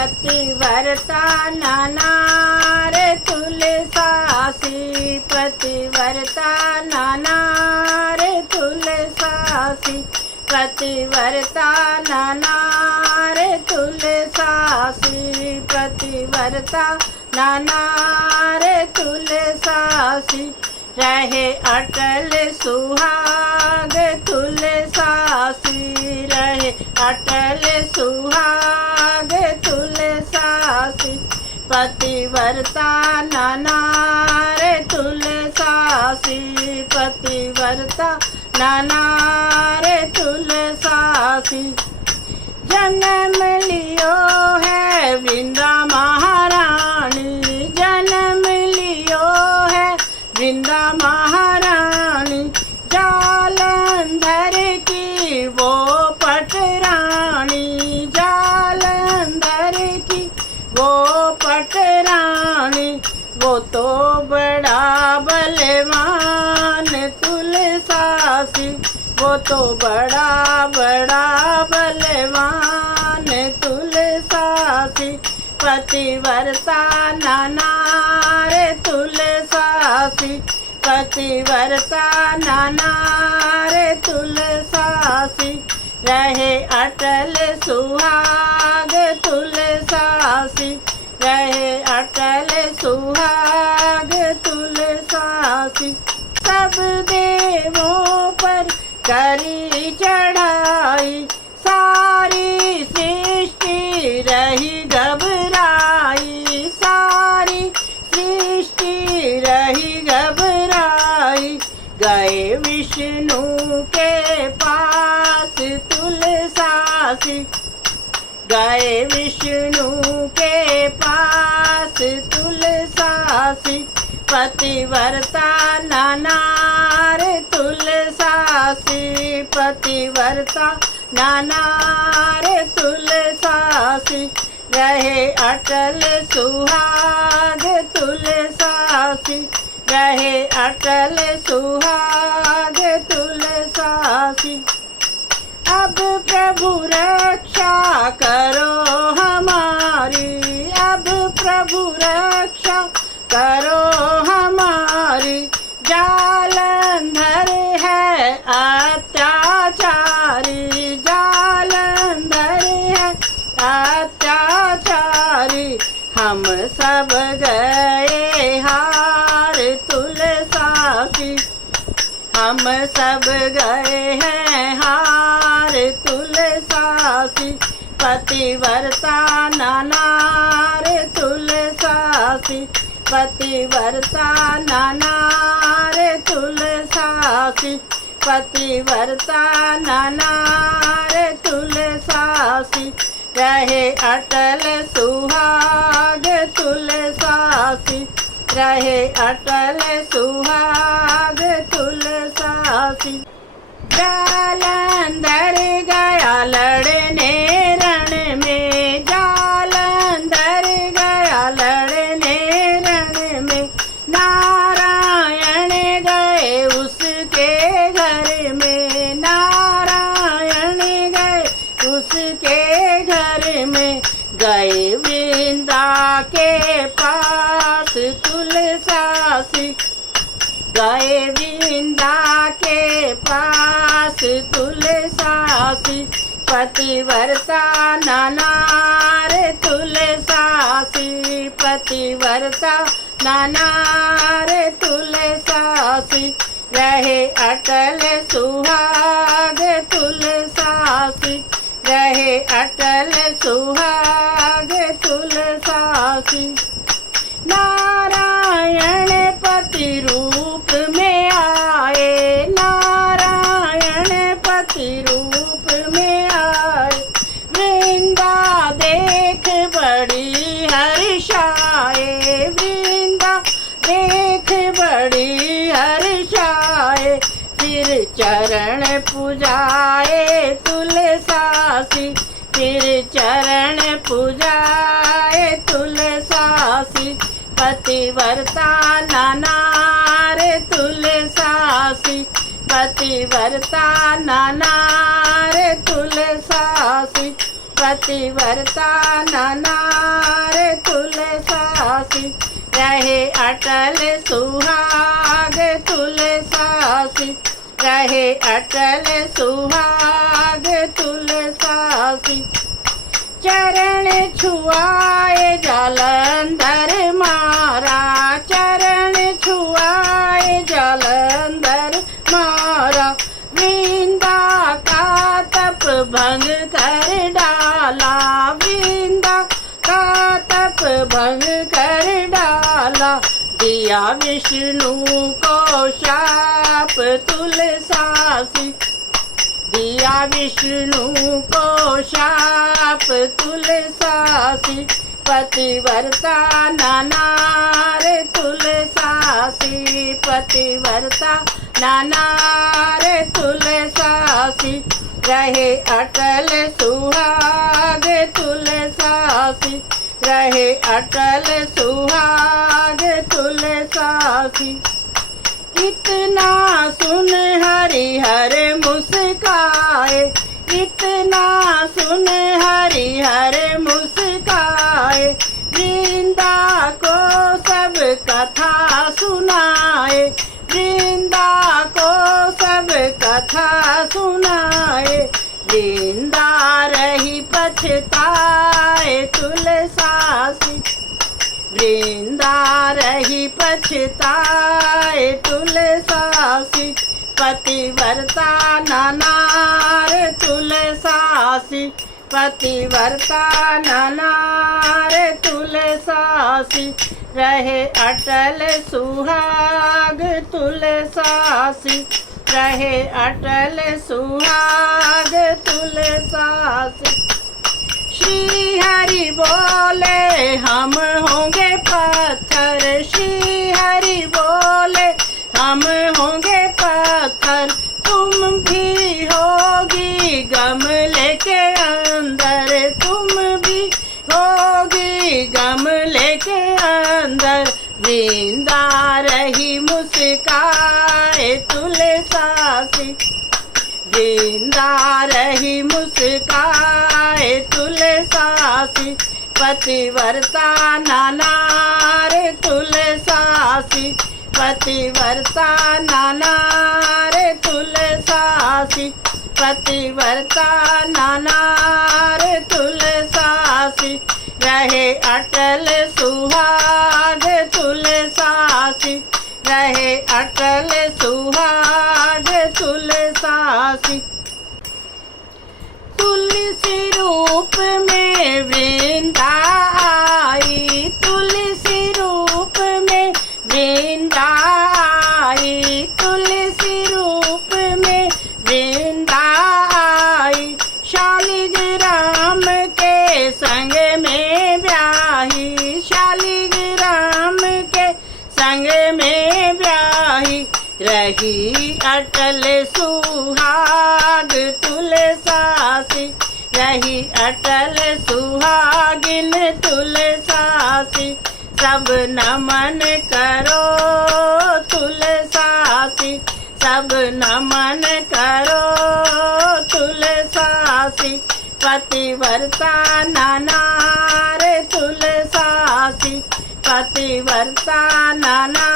पतिव्रता नाना रे तुलसासी, पतिव्रता नाना रे तुलसासी, पतिव्रता नाना रे तुलसासी, पतिव्रता नाना रे तुलसासी, रहे अटल सुहाग तुलसासी, रहे अटल सुहाग तुलसासी, पतिव्रता नाना रे तुलसासी, पतिव्रता नाना रे तुलसासी, जन्म लियो है वृंदा महारानी, जन्म लियो है वृंदा महारानी, जालंधर की वो पटरानी, जालंधर की वो पटरानी, वो तो बड़ा बलवान तुलसासी, वो तो बड़ा बलवान तुलसासी, पतिव्रता नाना रे तुलसासी, पतिव्रता नाना रे तुलसासी, रहे अटल सुहाग तुलसासी, रहे अटल सुहाग तुलसासी, सब देवों पर करी चढ़ाई, सारी सृष्टि रही घबराई, सारी सृष्टि रही घबराई, गए विष्णु के पास तुलसासी, गए विष्णु के पास तुलसासी, पतिव्रता नाना रे तुलसासी, पतिव्रता नाना रे तुलसासी, रहे अटल सुहाग तुलसासी, रहे अटल सुहाग तुलसासी, अब प्रभु रक्षा करो हमारी, अब प्रभु रक्षा करो हमारी, जालंधर है अत्याचारी, जालंधर है अत्याचारी, हम सब गए हार तुलसासी, हम सब गए हैं हार तुलसासी, पतिव्रता नाना रे तुलसासी, पतिव्रता नाना रे तुलसासी, पतिव्रता नाना रे तुलसासी, रहे अटल सुहाग तुलसासी, रहे अटल सुहाग तुलसासी, जालंधर गया लड़ने रण में, जालंधर गया लड़ने रण में, नारायण गए उसके घर में, नारायण गए उसके घर में, गए वृंदा के पास तुलसासी, गए वृंदा के पास तुलसासी, पतिव्रता नाना रे तुलसासी, पतिव्रता नाना रे तुलसासी, रहे अटल सुहाग तुलसासी, रहे अटल सुहाग तुलसासी, नारायण पति रूप में आए, नारायण पति रूप में आए, वृंदा देख बड़ी हर्षाए, वृंदा देख बड़ी हर्षाए, फिर चरण पूजाए तुलसासी, फिर चरण पूजाए तुलसासी, पतिव्रता नाना रे तुलसासी, पतिव्रता नाना रे तुलसासी, पतिव्रता नाना रहे अटल सुहाग तुलसासी, रहे अटल सुहाग तुलसासी। चरण छुआए जालंधर मारा, चरण छुआए जालंधर मारा। वृंदा का तप भंग कर डाला, वृंदा का तप भंग कर डाला। दिया विष्णु को शाप तुलसासी, दिया विष्णु को शाप तुलसासी। पतिव्रता नानार तुलसासी, पतिव्रता नानार तुलसासी। रहे अटल सुहाग तुलसासी, रहे अटल सुहाग तुलसासी। इतना सुन हरिहर मुस्काए, इतना सुन हरिहर मुस्काए। वृंदा को सब कथा सुनाए, वृंदा को सब कथा सुनाए। वृंदा रही पछताए तुलसासी, वृंदा रही पछताए तुलसासी। पतिव्रता नानार तुलसासी, पतिव्रता नानार तुलसासी। रहे अटल सुहाग तुलसासी, रहे अटल सुहाग तुलसासी। श्री हरि बोले हम होंगे पत्थर, श्री हरि बोले हम होंगे पत्थर। तुम भी होगी गमले के अंदर, तुम भी होगी गमले के अंदर। वृंदा रही मुस्काए तुलसासी, वृंदा रही मुस्काए तुलसासी। पतिव्रता नानार तुलसासी, पतिव्रता नानार तुलसासी। पतिव्रता नानार तुलसासी। रहे अटल सुहाग तुलसासी, रहे अटल सुहाग तुलसासी। तुलसी रूप में वृंदा आई, तुलसी रूप में वृंदा आई, तुलसी रूप में वृंदा आई। शालिग्राम के संग में ब्याही, शालिग्राम के संग में ब्याही। रही अटल सुहाग तुलसासी, रही अटल सुहागिन तुलसासी। सब नमन करो तुलसासी, सब नमन करो तुलसासी। पतिव्रता नानार तुलसासी, पतिव्रता नाना